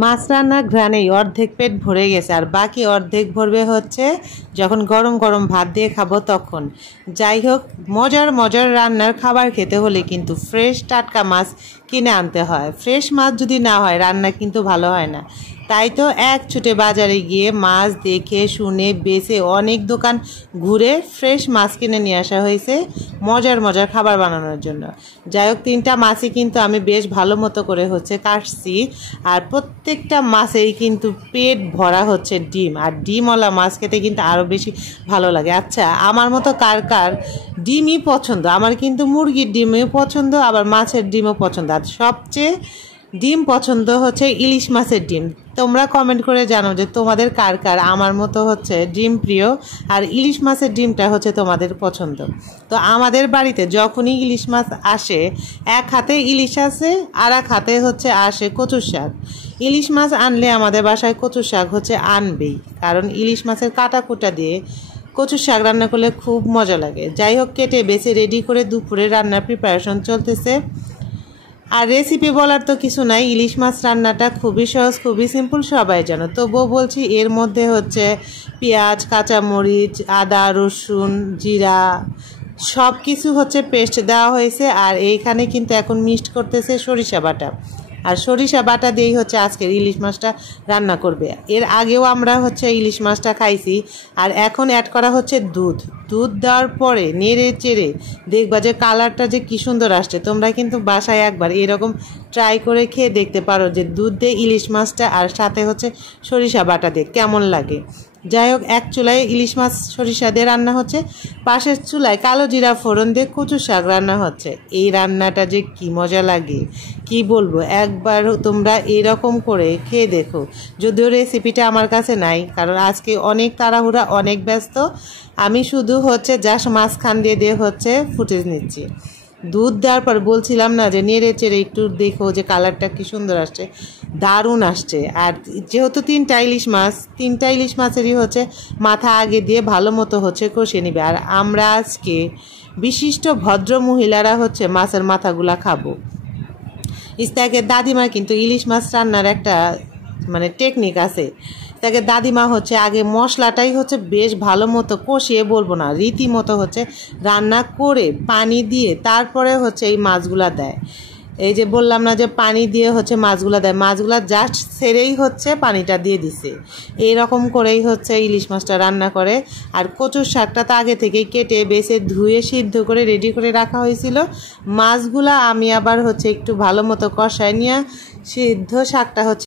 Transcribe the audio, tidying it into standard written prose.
মাছ রান্নার ঘ্রাণেই অর্ধেক পেট ভরে গেছে, আর বাকি অর্ধেক ভরবে হচ্ছে যখন গরম গরম ভাত দিয়ে খাবো তখন। যাই হোক, মজার মজার রান্নার খাবার খেতে হলে কিন্তু ফ্রেশ টাটকা মাছ কিনে আনতে হয়। ফ্রেশ মাছ যদি না হয় রান্না কিন্তু ভালো হয় না। তাই তো এক ছুটে বাজারে গিয়ে মাছ দেখে শুনে বেছে অনেক দোকান ঘুরে ফ্রেশ মাছ কিনে নিয়ে আসা হয়েছে মজার মজার খাবার বানানোর জন্য। যাই হোক, 3টা মাছই কিন্তু আমি বেশ ভালো মতো করে হচ্ছে কাটছি, আর প্রত্যেকটা মাছেই কিন্তু পেট ভরা হচ্ছে ডিম, আর ডিমওয়ালা মাছ খেতে কিন্তু আরও বেশি ভালো লাগে। আচ্ছা, আমার মতো কার কার ডিমই পছন্দ? আমার কিন্তু মুরগির ডিমও পছন্দ, আবার মাছের ডিমও পছন্দ, আর সবচেয়ে ডিম পছন্দ হচ্ছে ইলিশ মাছের ডিম। তোমরা কমেন্ট করে জানো যে তোমাদের কার কার আমার মতো হচ্ছে ডিম প্রিয়, আর ইলিশ মাছের ডিমটা হচ্ছে তোমাদের পছন্দ। তো আমাদের বাড়িতে যখনই ইলিশ মাছ আসে, এক হাতে ইলিশ আসে আর এক হাতে হচ্ছে আসে কচুর শাক। ইলিশ মাছ আনলে আমাদের বাসায় কচুর শাক হচ্ছে আনবেই, কারণ ইলিশ মাছের কাটা কুটা দিয়ে কচুর শাক রান্না করলে খুব মজা লাগে। যাই হোক, কেটে বেছে রেডি করে দুপুরে রান্নার প্রিপারেশন চলতেছে। আর রেসিপি বলার তো কিছু নাই, ইলিশ মাছ রান্নাটা খুবই সহজ, খুবই সিম্পল, সবাই জানো। তবুও বলছি, এর মধ্যে হচ্ছে পেঁয়াজ, কাঁচামরিচ, আদা, রসুন, জিরা সব কিছু হচ্ছে পেস্ট দেওয়া হয়েছে। আর এইখানে কিন্তু এখন মিক্সড করতেছে সরিষা বাটা, আর সরিষা বাটা দিয়েই হচ্ছে আজকের ইলিশ মাছটা রান্না করবে। এর আগেও আমরা হচ্ছে ইলিশ মাছটা খাইছি। আর এখন অ্যাড করা হচ্ছে দুধ। দুধ দেওয়ার পরে নেড়ে চেড়ে দেখবা যে কালারটা যে কী সুন্দর আসছে। তোমরা কিন্তু বাসায় একবার এরকম ট্রাই করে খেয়ে দেখতে পারো যে দুধ দিয়ে ইলিশ মাছটা আর সাথে হচ্ছে সরিষা বাটা দিয়ে কেমন লাগে। যাই হোক, এক চুলায় ইলিশ মাছ সরিষা দিয়ে রান্না হচ্ছে, পাশের চুলায় কালো জিরা ফোড়ন দিয়ে কচু শাক রান্না হচ্ছে। এই রান্নাটা যে কি মজা লাগে কি বলবো, একবার তোমরা এরকম করে খেয়ে দেখো। যদিও রেসিপিটা আমার কাছে নাই, কারণ আজকে অনেক তাড়াহুড়া, অনেক ব্যস্ত। আমি শুধু হচ্ছে জাস্ট মাঝখান দিয়ে হচ্ছে ফুটেজ নিচ্ছি। দুধ দেওয়ার পর বলছিলাম না যে নেড়ে চেড়ে একটু দেখো যে কালারটা কি সুন্দর আসছে, দারুণ আসছে। আর যেহেতু 3টা ইলিশ মাছেরই হচ্ছে মাথা আগে দিয়ে ভালো মতো হচ্ছে কষিয়ে নেবে। আর আমরা আজকে বিশিষ্ট ভদ্র মহিলারা হচ্ছে মাছের মাথাগুলা খাবো। ইস্তাকের দাদিমার কিন্তু ইলিশ মাছ রান্নার একটা টেকনিক আছে। তাকে দাদিমা হচ্ছে আগে মশলাটাই হচ্ছে বেশ ভালো মতো কষিয়ে, বলবো না রীতিমতো হচ্ছে রান্না করে পানি দিয়ে তারপরে হচ্ছে এই মাছগুলা দেয়। এই যে বললাম না যে পানি দিয়ে হচ্ছে মাছগুলা দেয়, মাছগুলা জাস্ট ছেড়েই হচ্ছে পানিটা দিয়ে দিছে। এইরকম করেই হচ্ছে ইলিশ মাছটা রান্না করে। আর কচুর শাকটা তো আগে থেকেই কেটে বেছে ধুয়ে সিদ্ধ করে রেডি করে রাখা হয়েছিল। মাছগুলা আমি আবার হচ্ছে একটু ভালো মতো কষায় নিয়ে সিদ্ধ শাকটা হচ্ছে